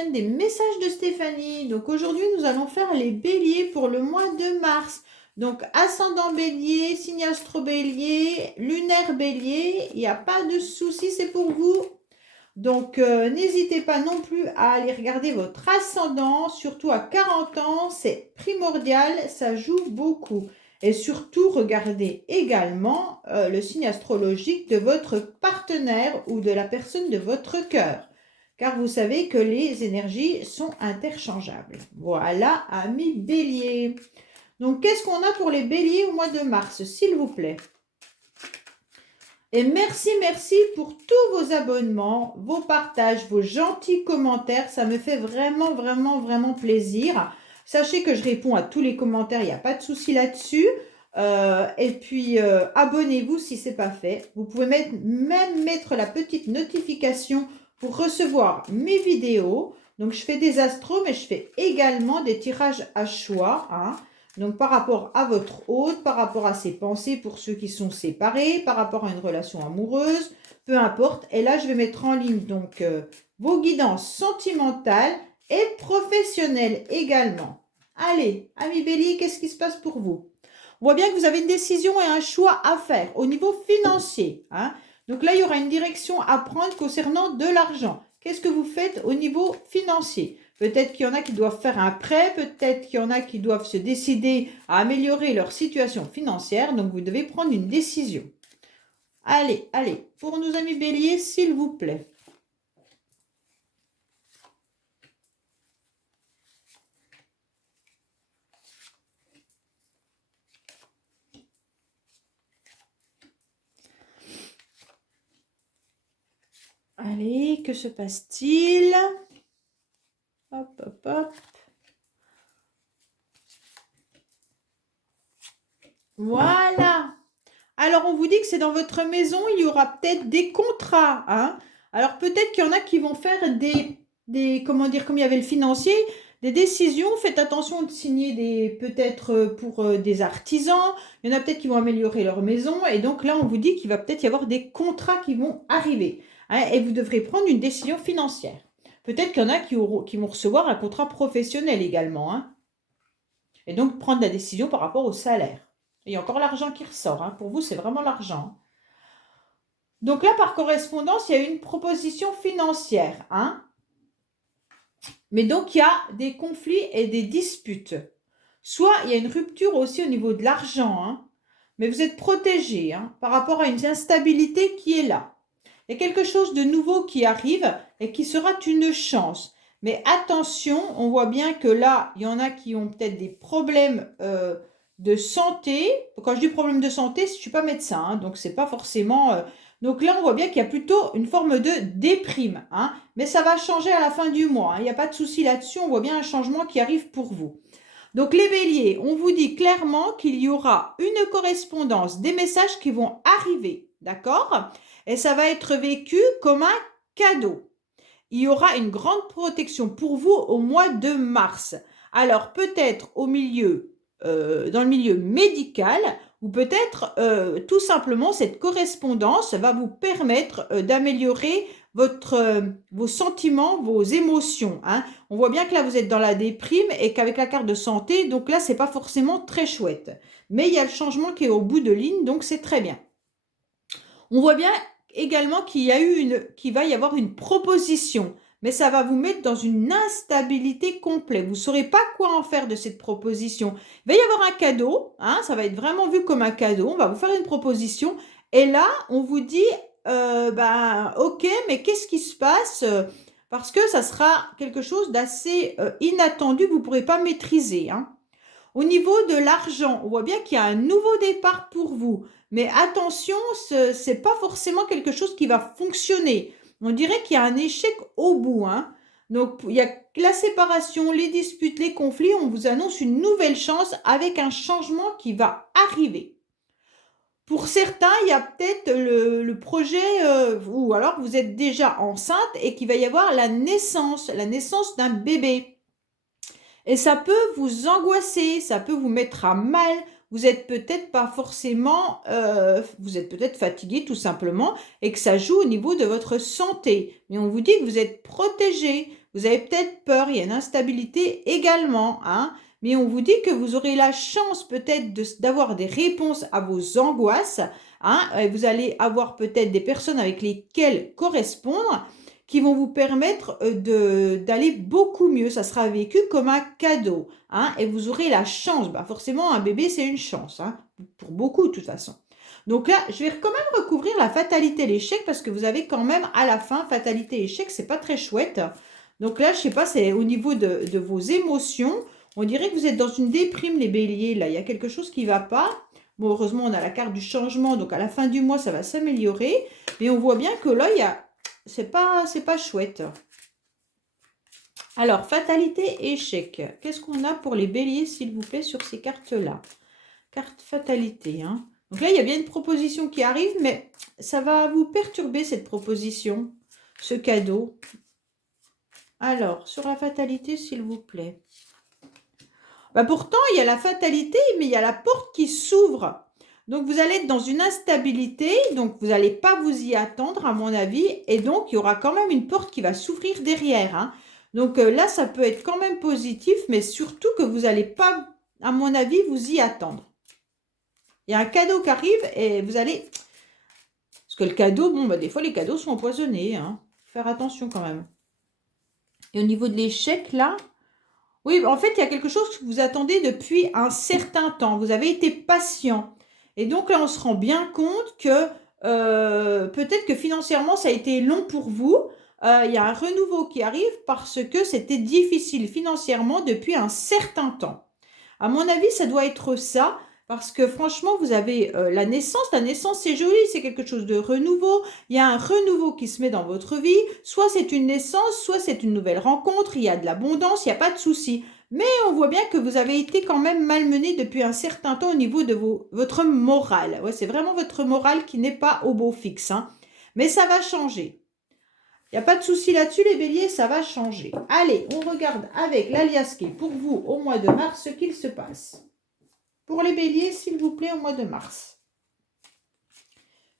chaîne des messages de Stéphanie. Donc aujourd'hui, nous allons faire les béliers pour le mois de mars. Donc ascendant bélier, signe astro bélier, lunaire bélier, il n'y a pas de souci, c'est pour vous. Donc n'hésitez pas non plus à aller regarder votre ascendant, surtout à 40 ans, c'est primordial, ça joue beaucoup. Et surtout, regardez également le signe astrologique de votre partenaire ou de la personne de votre cœur. Car vous savez que les énergies sont interchangeables. Voilà, amis béliers. Donc, qu'est-ce qu'on a pour les béliers au mois de mars, s'il vous plaît? Et merci pour tous vos abonnements, vos partages, vos gentils commentaires. Ça me fait vraiment plaisir. Sachez que je réponds à tous les commentaires, il n'y a pas de souci là-dessus. Et puis, abonnez-vous si ce n'est pas fait. Vous pouvez même mettre la petite notification pour recevoir mes vidéos. Donc, je fais des astros, mais je fais également des tirages à choix, hein. Donc, par rapport à votre hôte, par rapport à ses pensées pour ceux qui sont séparés, par rapport à une relation amoureuse, peu importe. Et là, je vais mettre en ligne donc vos guidances sentimentales et professionnelles également. Allez, amis bélier, qu'est-ce qui se passe pour vous? On voit bien que vous avez une décision et un choix à faire au niveau financier, hein. Donc là, il y aura une direction à prendre concernant de l'argent. Qu'est-ce que vous faites au niveau financier? Peut-être qu'il y en a qui doivent faire un prêt, peut-être qu'il y en a qui doivent se décider à améliorer leur situation financière. Donc, vous devez prendre une décision. Allez, pour nos amis béliers, s'il vous plaît. Allez, que se passe-t-il? Hop. Voilà. Alors, on vous dit que c'est dans votre maison, il y aura peut-être des contrats, hein. Alors, peut-être qu'il y en a qui vont faire comment dire, comme il y avait le financier, des décisions. Faites attention de signer peut-être pour des artisans. Il y en a peut-être qui vont améliorer leur maison. Et donc là, on vous dit qu'il va peut-être y avoir des contrats qui vont arriver, hein, et vous devrez prendre une décision financière. Peut-être qu'il y en a qui vont recevoir un contrat professionnel également, hein. Et donc, prendre la décision par rapport au salaire. Il y a encore l'argent qui ressort, hein. Pour vous, c'est vraiment l'argent. Donc là, par correspondance, il y a une proposition financière, hein. Mais donc, il y a des conflits et des disputes. Soit il y a une rupture aussi au niveau de l'argent, hein. Mais vous êtes protégé, hein, par rapport à une instabilité qui est là. Il y a quelque chose de nouveau qui arrive et qui sera une chance. Mais attention, on voit bien que là, il y en a qui ont peut-être des problèmes de santé. Quand je dis problème de santé, je ne suis pas médecin, hein, donc c'est pas forcément... Donc là, on voit bien qu'il y a plutôt une forme de déprime, hein, mais ça va changer à la fin du mois, hein, il n'y a pas de souci là-dessus, on voit bien un changement qui arrive pour vous. Donc les béliers, on vous dit clairement qu'il y aura une correspondance, des messages qui vont arriver, d'accord? Et ça va être vécu comme un cadeau. Il y aura une grande protection pour vous au mois de mars. Alors peut-être dans le milieu médical, ou peut-être tout simplement cette correspondance va vous permettre d'améliorer vos sentiments, vos émotions, hein. On voit bien que là vous êtes dans la déprime et qu'avec la carte de santé, donc là c'est pas forcément très chouette. Mais il y a le changement qui est au bout de ligne, donc c'est très bien. On voit bien également qu'il va y avoir une proposition, mais ça va vous mettre dans une instabilité complète. Vous ne saurez pas quoi en faire de cette proposition. Il va y avoir un cadeau, hein, ça va être vraiment vu comme un cadeau. On va vous faire une proposition et là, on vous dit, ok, mais qu'est-ce qui se passe? Parce que ça sera quelque chose d'assez inattendu que vous ne pourrez pas maîtriser, hein. Au niveau de l'argent, on voit bien qu'il y a un nouveau départ pour vous. Mais attention, ce n'est pas forcément quelque chose qui va fonctionner. On dirait qu'il y a un échec au bout, hein. Donc, il y a la séparation, les disputes, les conflits. On vous annonce une nouvelle chance avec un changement qui va arriver. Pour certains, il y a peut-être le projet, ou alors vous êtes déjà enceinte et qu'il va y avoir la naissance d'un bébé. Et ça peut vous angoisser, ça peut vous mettre à mal. Vous êtes peut-être pas forcément, vous êtes peut-être fatigué tout simplement et que ça joue au niveau de votre santé. Mais on vous dit que vous êtes protégé. Vous avez peut-être peur, il y a une instabilité également, hein. Mais on vous dit que vous aurez la chance peut-être d'avoir des réponses à vos angoisses, hein. Et vous allez avoir peut-être des personnes avec lesquelles correspondre qui vont vous permettre d'aller beaucoup mieux. Ça sera vécu comme un cadeau, hein. Et vous aurez la chance. Bah forcément, un bébé, c'est une chance, hein, pour beaucoup de toute façon. Donc là, je vais quand même recouvrir la fatalité, l'échec, parce que vous avez quand même à la fin, fatalité, échec, c'est pas très chouette. Donc là, je sais pas, c'est au niveau de vos émotions. On dirait que vous êtes dans une déprime, les béliers. Là, il y a quelque chose qui ne va pas. Bon, heureusement, on a la carte du changement. Donc, à la fin du mois, ça va s'améliorer. Mais on voit bien que là, c'est pas chouette. Alors, fatalité, échec. Qu'est-ce qu'on a pour les béliers, s'il vous plaît, sur ces cartes-là? Carte fatalité, hein. Donc là, il y a bien une proposition qui arrive, mais ça va vous perturber, cette proposition, ce cadeau. Alors, sur la fatalité, s'il vous plaît. Bah pourtant, il y a la fatalité, mais il y a la porte qui s'ouvre. Donc, vous allez être dans une instabilité, donc vous n'allez pas vous y attendre, à mon avis, et donc, il y aura quand même une porte qui va s'ouvrir derrière, hein. Donc là, ça peut être quand même positif, mais surtout que vous n'allez pas, à mon avis, vous y attendre. Il y a un cadeau qui arrive et vous allez... Parce que le cadeau, bon, bah, des fois, les cadeaux sont empoisonnés, hein. Faire attention quand même. Et au niveau de l'échec, là... Oui, en fait, il y a quelque chose que vous attendez depuis un certain temps. Vous avez été patient. Et donc là, on se rend bien compte que peut-être que financièrement, ça a été long pour vous. Il y a un renouveau qui arrive parce que c'était difficile financièrement depuis un certain temps. À mon avis, ça doit être ça. Parce que franchement, vous avez la naissance. La naissance, c'est joli, c'est quelque chose de renouveau. Il y a un renouveau qui se met dans votre vie. Soit c'est une naissance, soit c'est une nouvelle rencontre. Il y a de l'abondance, il n'y a pas de souci. Mais on voit bien que vous avez été quand même malmené depuis un certain temps au niveau de votre morale. Ouais, c'est vraiment votre morale qui n'est pas au beau fixe, hein. Mais ça va changer. Il n'y a pas de souci là-dessus, les béliers, ça va changer. Allez, on regarde avec l'alias qui est pour vous au mois de mars ce qu'il se passe. Pour les béliers, s'il vous plaît, au mois de mars.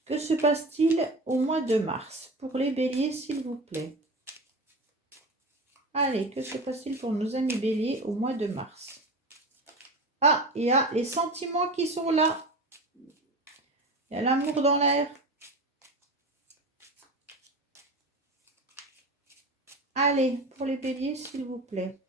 Que se passe-t-il au mois de mars? Pour les béliers, s'il vous plaît. Allez, que se passe-t-il pour nos amis béliers au mois de mars? Ah, il y a les sentiments qui sont là. Il y a l'amour dans l'air. Allez, pour les béliers, s'il vous plaît.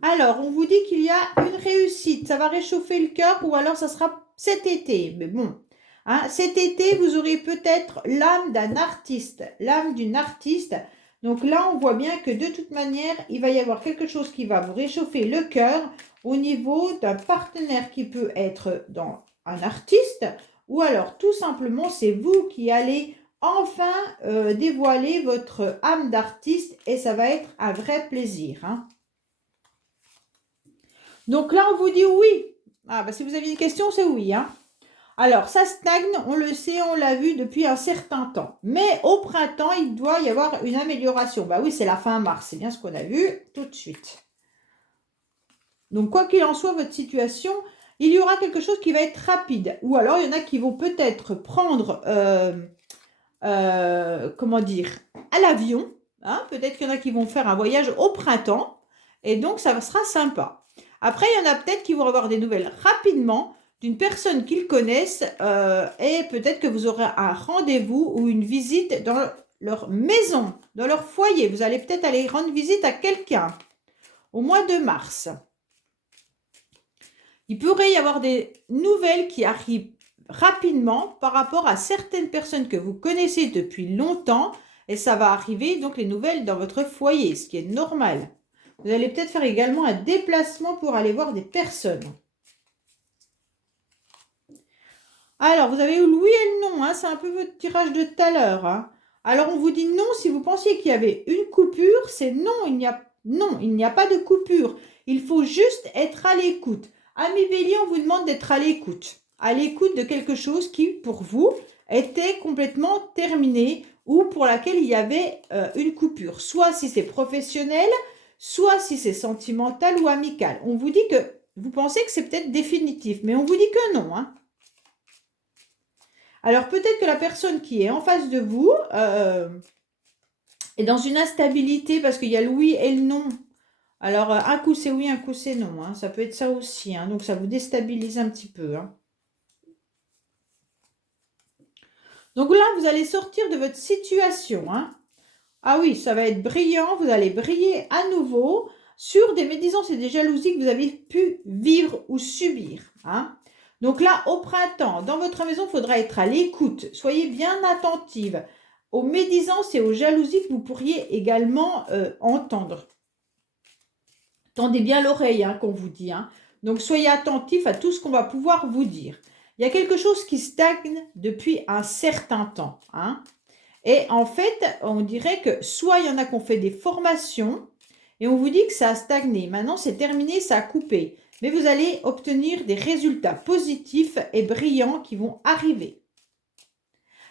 Alors, on vous dit qu'il y a une réussite. Ça va réchauffer le cœur ou alors ça sera cet été. Mais bon, hein, cet été, vous aurez peut-être l'âme d'un artiste, l'âme d'une artiste. Donc là, on voit bien que de toute manière, il va y avoir quelque chose qui va vous réchauffer le cœur au niveau d'un partenaire qui peut être dans un artiste ou alors tout simplement, c'est vous qui allez enfin dévoiler votre âme d'artiste et ça va être un vrai plaisir, hein. Donc là, on vous dit oui. Ah, bah si vous avez une question, c'est oui, hein. Alors, ça stagne, on le sait, on l'a vu depuis un certain temps. Mais au printemps, il doit y avoir une amélioration. Bah oui, c'est la fin mars, c'est bien ce qu'on a vu tout de suite. Donc, quoi qu'il en soit, votre situation, il y aura quelque chose qui va être rapide. Ou alors, il y en a qui vont peut-être prendre, comment dire, à l'avion. Hein, peut-être qu'il y en a qui vont faire un voyage au printemps. Et donc, ça sera sympa. Après, il y en a peut-être qui vont avoir des nouvelles rapidement d'une personne qu'ils connaissent et peut-être que vous aurez un rendez-vous ou une visite dans leur maison, dans leur foyer. Vous allez peut-être aller rendre visite à quelqu'un au mois de mars. Il pourrait y avoir des nouvelles qui arrivent rapidement par rapport à certaines personnes que vous connaissez depuis longtemps et ça va arriver donc les nouvelles dans votre foyer, ce qui est normal. Vous allez peut-être faire également un déplacement pour aller voir des personnes. Alors, vous avez eu le oui et le non, hein, c'est un peu votre tirage de tout à l'heure, hein. Alors, on vous dit non, si vous pensiez qu'il y avait une coupure, c'est non, il n'y a pas de coupure. Il faut juste être à l'écoute. Amis bélier, on vous demande d'être à l'écoute de quelque chose qui, pour vous, était complètement terminé ou pour laquelle il y avait une coupure. Soit si c'est professionnel, soit si c'est sentimental ou amical. On vous dit que vous pensez que c'est peut-être définitif, mais on vous dit que non, hein. Alors peut-être que la personne qui est en face de vous Et dans une instabilité, parce qu'il y a le oui et le non. Alors, un coup c'est oui, un coup c'est non. Hein. Ça peut être ça aussi. Hein. Donc, ça vous déstabilise un petit peu. Hein. Donc là, vous allez sortir de votre situation. Hein. Ah oui, ça va être brillant. Vous allez briller à nouveau sur des médisances et des jalousies que vous avez pu vivre ou subir. Hein. Donc là, au printemps, dans votre maison, il faudra être à l'écoute. Soyez bien attentive aux médisances et aux jalousies que vous pourriez également entendre. Tendez bien l'oreille, hein, qu'on vous dit. Hein. Donc, soyez attentifs à tout ce qu'on va pouvoir vous dire. Il y a quelque chose qui stagne depuis un certain temps. Hein. Et en fait, on dirait que soit il y en a qui ont fait des formations et on vous dit que ça a stagné. Maintenant, c'est terminé, ça a coupé. Mais vous allez obtenir des résultats positifs et brillants qui vont arriver.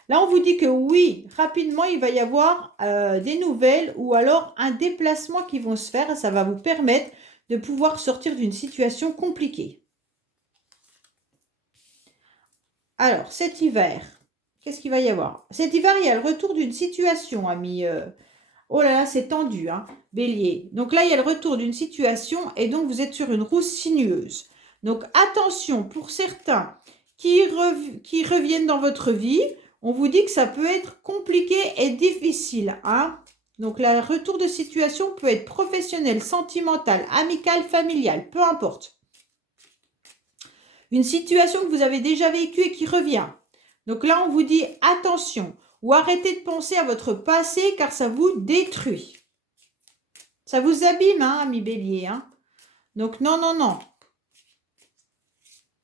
Là, on vous dit que oui, rapidement, il va y avoir des nouvelles ou alors un déplacement qui vont se faire. Ça va vous permettre de pouvoir sortir d'une situation compliquée. Alors, cet hiver, qu'est-ce qu'il va y avoir? Cet hiver, il y a le retour d'une situation, amis. Oh là là, c'est tendu, hein, Bélier. Donc là, il y a le retour d'une situation et donc vous êtes sur une route sinueuse. Donc attention, pour certains qui reviennent dans votre vie, on vous dit que ça peut être compliqué et difficile. Hein. Donc le retour de situation peut être professionnel, sentimental, amical, familial, peu importe. Une situation que vous avez déjà vécue et qui revient. Donc là, on vous dit attention ou arrêtez de penser à votre passé car ça vous détruit. Ça vous abîme, hein, ami Bélier. Hein. Donc non, non, non.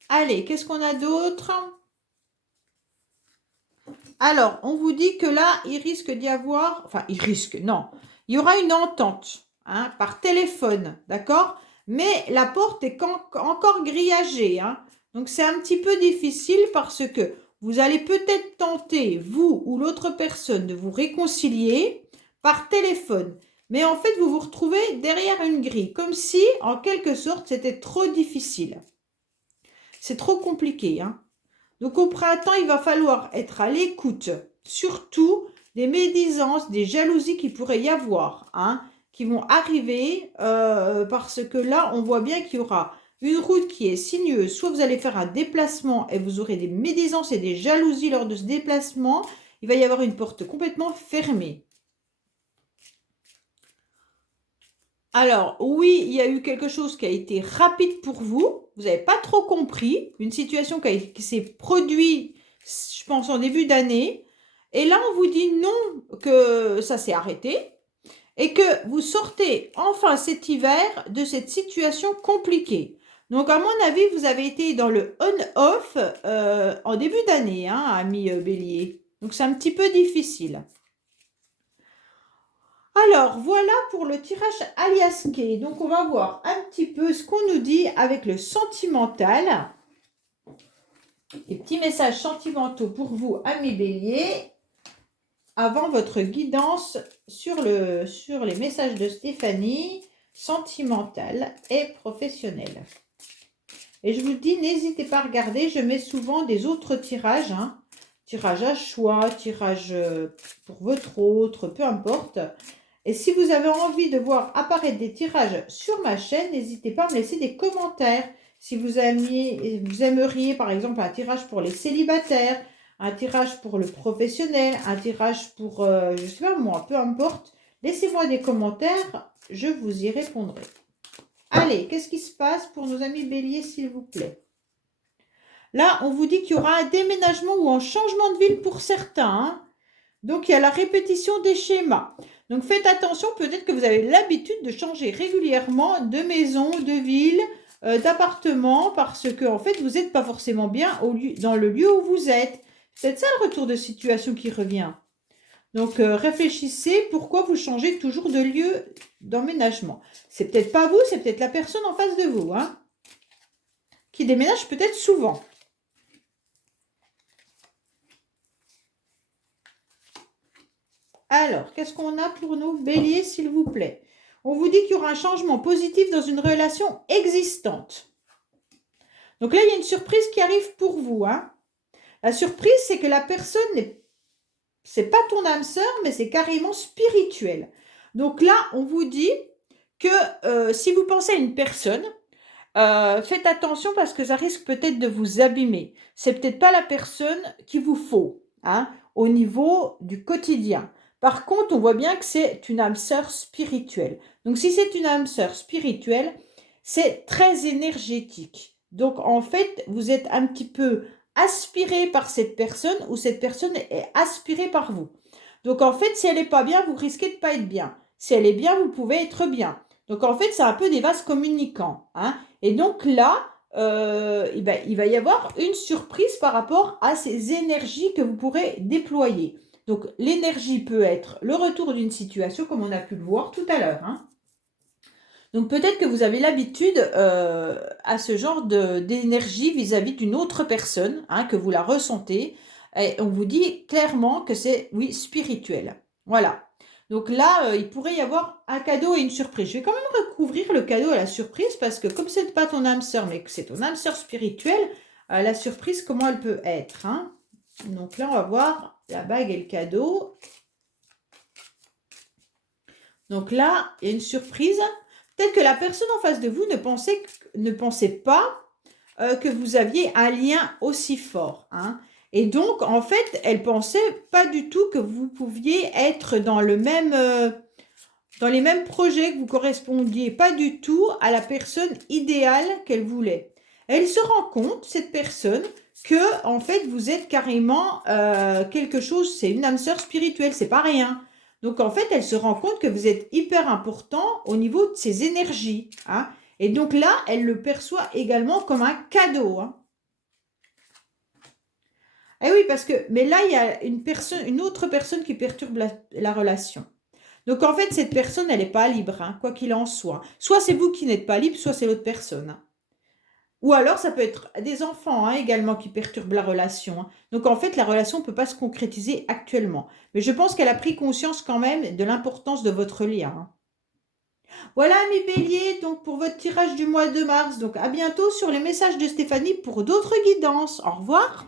Allez, qu'est-ce qu'on a d'autre? Alors, on vous dit que là, il risque d'y avoir... Enfin, non. Il y aura une entente, hein, par téléphone, d'accord? Mais la porte est encore grillagée, hein. Donc, c'est un petit peu difficile parce que vous allez peut-être tenter, vous ou l'autre personne, de vous réconcilier par téléphone. Mais en fait, vous vous retrouvez derrière une grille, comme si, en quelque sorte, c'était trop difficile. C'est trop compliqué, hein. Donc au printemps, il va falloir être à l'écoute, surtout des médisances, des jalousies qui pourrait y avoir, hein, qui vont arriver, parce que là, on voit bien qu'il y aura une route qui est sinueuse. Soit vous allez faire un déplacement et vous aurez des médisances et des jalousies lors de ce déplacement. Il va y avoir une porte complètement fermée. Alors, oui, il y a eu quelque chose qui a été rapide pour vous. Vous n'avez pas trop compris. Une situation qui s'est produite, je pense, en début d'année. Et là, on vous dit non, que ça s'est arrêté. Et que vous sortez enfin cet hiver de cette situation compliquée. Donc, à mon avis, vous avez été dans le on-off en début d'année, hein, ami Bélier. Donc, c'est un petit peu difficile. Alors, voilà pour le tirage alias K. Donc, on va voir un petit peu ce qu'on nous dit avec le sentimental. Les petits messages sentimentaux pour vous, amis Bélier, avant votre guidance sur les messages de Stéphanie, sentimental et professionnel. Et je vous dis, n'hésitez pas à regarder, je mets souvent des autres tirages, hein. Tirage à choix, tirage pour votre autre, peu importe. Et si vous avez envie de voir apparaître des tirages sur ma chaîne, n'hésitez pas à me laisser des commentaires. Si vous aimeriez, par exemple, un tirage pour les célibataires, un tirage pour le professionnel, un tirage pour, je ne sais pas moi, peu importe. Laissez-moi des commentaires, je vous y répondrai. Allez, qu'est-ce qui se passe pour nos amis béliers, s'il vous plaît? Là, on vous dit qu'il y aura un déménagement ou un changement de ville pour certains. Hein. Donc, il y a la répétition des schémas. Donc, faites attention, peut-être que vous avez l'habitude de changer régulièrement de maison, de ville, d'appartement, parce que, en fait, vous n'êtes pas forcément bien dans le lieu où vous êtes. C'est peut-être ça le retour de situation qui revient. Donc, réfléchissez pourquoi vous changez toujours de lieu d'emménagement. C'est peut-être pas vous, c'est peut-être la personne en face de vous, hein, qui déménage peut-être souvent. Alors, qu'est-ce qu'on a pour nous, bélier, s'il vous plaît? On vous dit qu'il y aura un changement positif dans une relation existante. Donc là, il y a une surprise qui arrive pour vous. Hein. La surprise, c'est que la personne n'est c'est pas ton âme sœur, mais c'est carrément spirituel. Donc là, on vous dit que si vous pensez à une personne, faites attention parce que ça risque peut-être de vous abîmer. C'est peut-être pas la personne qu'il vous faut, hein, au niveau du quotidien. Par contre, on voit bien que c'est une âme sœur spirituelle. Donc, si c'est une âme sœur spirituelle, c'est très énergétique. Donc, en fait, vous êtes un petit peu aspiré par cette personne ou cette personne est aspirée par vous. Donc, en fait, si elle n'est pas bien, vous risquez de pas être bien. Si elle est bien, vous pouvez être bien. Donc, en fait, c'est un peu des vases communicants, hein. Et donc là, il va y avoir une surprise par rapport à ces énergies que vous pourrez déployer. Donc l'énergie peut être le retour d'une situation, comme on a pu le voir tout à l'heure, hein. Donc peut-être que vous avez l'habitude à ce genre d'énergie vis-à-vis d'une autre personne, hein, que vous la ressentez. Et on vous dit clairement que c'est, oui, spirituel. Voilà. Donc là, il pourrait y avoir un cadeau et une surprise. Je vais quand même recouvrir le cadeau et la surprise parce que comme c'est pas ton âme sœur, mais que c'est ton âme sœur spirituelle, la surprise, comment elle peut être, hein. Donc là, on va voir la bague et le cadeau. Donc là, il y a une surprise. Peut-être que la personne en face de vous ne pensait pas que vous aviez un lien aussi fort, hein. Et donc, en fait, elle pensait pas du tout que vous pouviez être dans le même, dans les mêmes projets, que vous correspondiez pas du tout à la personne idéale qu'elle voulait. Elle se rend compte, cette personne, que en fait, vous êtes carrément quelque chose, c'est une âme sœur spirituelle, c'est pas rien. Donc, en fait, elle se rend compte que vous êtes hyper important au niveau de ses énergies, hein. Et donc là, elle le perçoit également comme un cadeau, hein. Eh oui, parce que, mais là, il y a une autre personne qui perturbe la relation. Donc en fait, cette personne, elle n'est pas libre, hein, quoi qu'il en soit. Soit c'est vous qui n'êtes pas libre, soit c'est l'autre personne, hein. Ou alors, ça peut être des enfants, hein, également qui perturbent la relation, hein. Donc en fait, la relation ne peut pas se concrétiser actuellement. Mais je pense qu'elle a pris conscience quand même de l'importance de votre lien, hein. Voilà mes béliers, donc pour votre tirage du mois de mars. Donc à bientôt sur les messages de Stéphanie pour d'autres guidances. Au revoir.